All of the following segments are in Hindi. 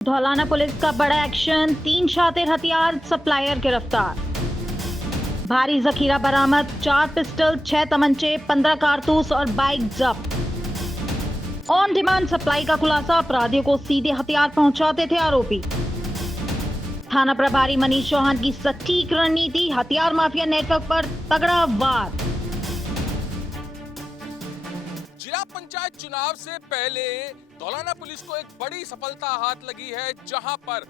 धौलाना पुलिस का बड़ा एक्शन, 3 शातिर हथियार सप्लायर गिरफ्तार। भारी जखीरा बरामद, 4 पिस्टल, 6 तमंचे, 15 कारतूस और बाइक जब्त। ऑन डिमांड सप्लाई का खुलासा, अपराधियों को सीधे हथियार पहुंचाते थे आरोपी। थाना प्रभारी मनीष चौहान की सटीक रणनीति, हथियार माफिया नेटवर्क पर तगड़ा वार। जिला पंचायत चुनाव से पहले धौलाना पुलिस को एक बड़ी सफलता हाथ लगी है, जहां पर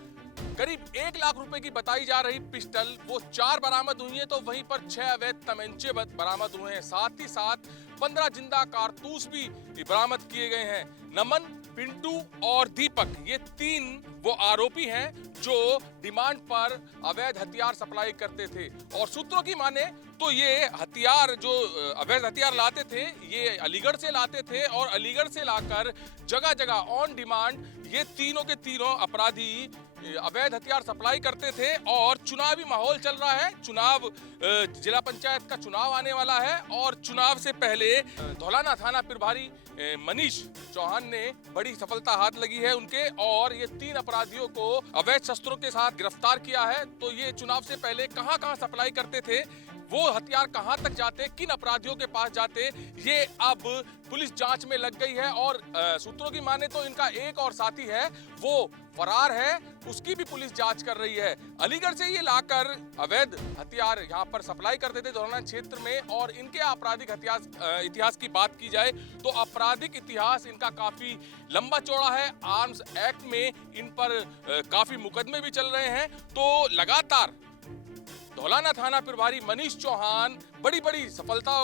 करीब 1 लाख रुपए की बताई जा रही पिस्टल वो 4 बरामद हुई है, तो वहीं पर 6 अवैध तमंचे बरामद हुए हैं। साथ ही साथ 15 जिंदा कारतूस भी बरामद किए गए हैं। नमन, पिंटू और दीपक, ये 3 वो आरोपी हैं जो डिमांड पर अवैध हथियार सप्लाई करते थे। और सूत्रों की माने तो ये हथियार जो अवैध हथियार लाते थे, ये अलीगढ़ से लाते थे और अलीगढ़ से लाकर जगह जगह ऑन डिमांड ये तीनों के तीनों अपराधी अवैध हथियार सप्लाई करते थे। और चुनावी माहौल चल रहा है, चुनाव जिला पंचायत का चुनाव आने वाला है और चुनाव से पहले धौलाना थाना प्रभारी मनीष चौहान ने बड़ी सफलता हाथ लगी है उनके, और ये 3 अपराधियों को अवैध शस्त्रों के साथ गिरफ्तार किया है। तो ये चुनाव से पहले कहां-कहां सप्लाई करते थे, वो हथियार कहां तक जाते, किन अपराधियों के पास जाते, ये अब पुलिस जांच में लग गई है। और सूत्रों की माने तो इनका एक और साथी है, वो फरार है, उसकी भी पुलिस जांच कर रही है। अलीगढ़ से ये लाकर अवैध हथियार यहाँ पर सप्लाई करते थे धौलाना क्षेत्र में। और इनके आपराधिक इतिहास की बात की जाए तो आपराधिक इतिहास इनका काफी लंबा चौड़ा है। आर्म्स एक्ट में इन पर काफी मुकदमे भी चल रहे हैं। तो लगातार धौलाना थाना प्रभारी मनीष चौहान बड़ी बड़ी सफलता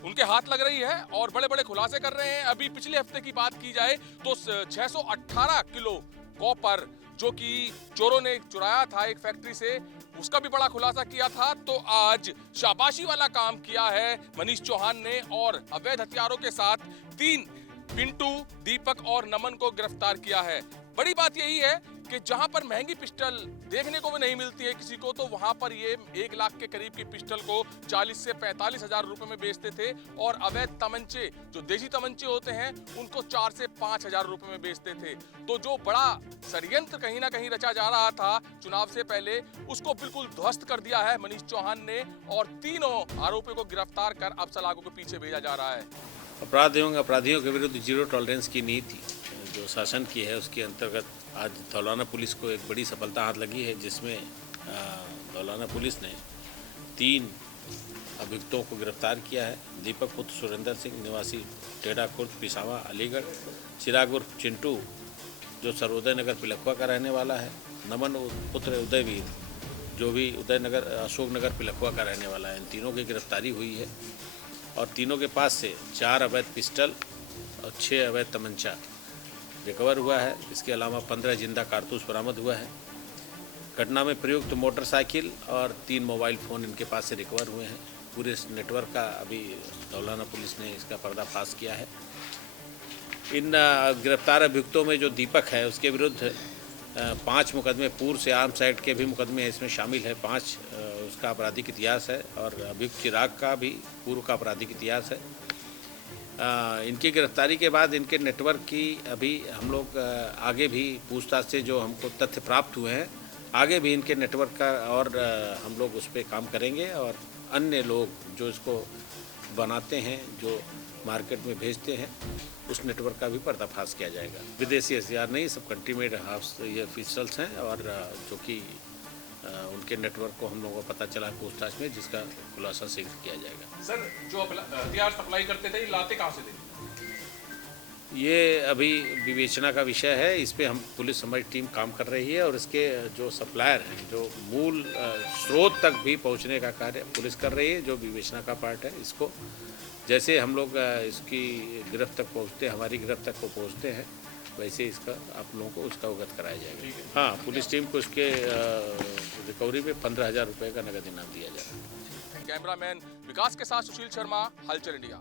उनके हाथ लग रही है और बड़े बड़े खुलासे कर रहे हैं। अभी पिछले हफ्ते की बात की जाए तो 618 किलो कॉपर जो कि चोरों ने चुराया था एक फैक्ट्री से, उसका भी बड़ा खुलासा किया था। तो आज शाबाशी वाला काम किया है मनीष चौहान ने और अवैध हथियारों के साथ 3 पिंटू, दीपक और नमन को गिरफ्तार किया है। बड़ी बात यही है कि जहां पर महंगी पिस्टल देखने को भी नहीं मिलती है किसी को, तो वहां पर ये 1 लाख के करीब की पिस्टल को 40 से 45 हजार रुपए में बेचते थे। और अवैध तमंचे, जो देशी तमंचे होते हैं, उनको 4 से 5 हजार रुपए में बेचते थे। तो जो बड़ा षड्यंत्र कहीं ना कहीं रचा जा रहा था चुनाव से पहले, उसको बिल्कुल ध्वस्त कर दिया है मनीष चौहान ने और तीनों आरोपियों को गिरफ्तार कर अब सलाखों के पीछे भेजा जा रहा है। अपराध एवं अपराधियों के विरुद्ध जीरो टॉलरेंस की नीति जो शासन की है, उसके अंतर्गत आज धौलाना पुलिस को एक बड़ी सफलता हाथ लगी है, जिसमें धौलाना पुलिस ने 3 अभियुक्तों को गिरफ्तार किया है। दीपक पुत्र सुरेंद्र सिंह निवासी टेढ़ा खुर्द पिसावा अलीगढ़, चिराग उर्फ चिंटू जो सर्वोदय नगर पिलखुआ का रहने वाला है, नमन पुत्र उदयवीर जो भी उदयनगर अशोक नगर पिलखुआ का रहने वाला है। इन तीनों की गिरफ्तारी हुई है और तीनों के पास से 4 अवैध पिस्टल और 6 अवैध तमंचा रिकवर हुआ है। इसके अलावा 15 जिंदा कारतूस बरामद हुआ है। घटना में प्रयुक्त मोटरसाइकिल और 3 मोबाइल फ़ोन इनके पास से रिकवर हुए हैं। पूरे इस नेटवर्क का अभी धौलाना पुलिस ने इसका पर्दाफाश किया है। इन गिरफ्तार अभियुक्तों में जो दीपक है, उसके विरुद्ध 5 मुकदमे पूर्व से आर्म्स एक्ट के भी मुकदमे इसमें शामिल है। 5 उसका आपराधिक इतिहास है और अभियुक्त चिराग का भी पूर्व का आपराधिक इतिहास है। इनकी गिरफ्तारी के बाद इनके नेटवर्क की अभी हम लोग आगे भी पूछताछ से जो हमको तथ्य प्राप्त हुए हैं, आगे भी इनके नेटवर्क का और हम लोग उस पर काम करेंगे और अन्य लोग जो इसको बनाते हैं, जो मार्केट में भेजते हैं, उस नेटवर्क का भी पर्दाफाश किया जाएगा। विदेशी हथियार नहीं, सब कंट्री मेड ये पिस्टल्स हैं और जो कि उनके नेटवर्क को हम लोगों को पता चला पूछताछ में, जिसका खुलासा शीघ्र किया जाएगा। सर, जो हथियार सप्लाई करते थे, लाते कहाँ से थे? ये अभी विवेचना का विषय है, इस पे हम पुलिस हमारी टीम काम कर रही है और इसके जो सप्लायर हैं, जो मूल स्रोत तक भी पहुंचने का कार्य पुलिस कर रही है, जो विवेचना का पार्ट है। इसको जैसे हम लोग इसकी गिरफ्त तक पहुँचते, हमारी गिरफ्त तक को पहुँचते हैं, वैसे इसका आप लोगों को उसका अवगत कराया जाएगा। हाँ, पुलिस टीम को उसके रिकवरी में 15,000 रुपये का नगद इनाम दिया जाएगा। कैमरामैन विकास के साथ सुशील शर्मा, हलचल इंडिया।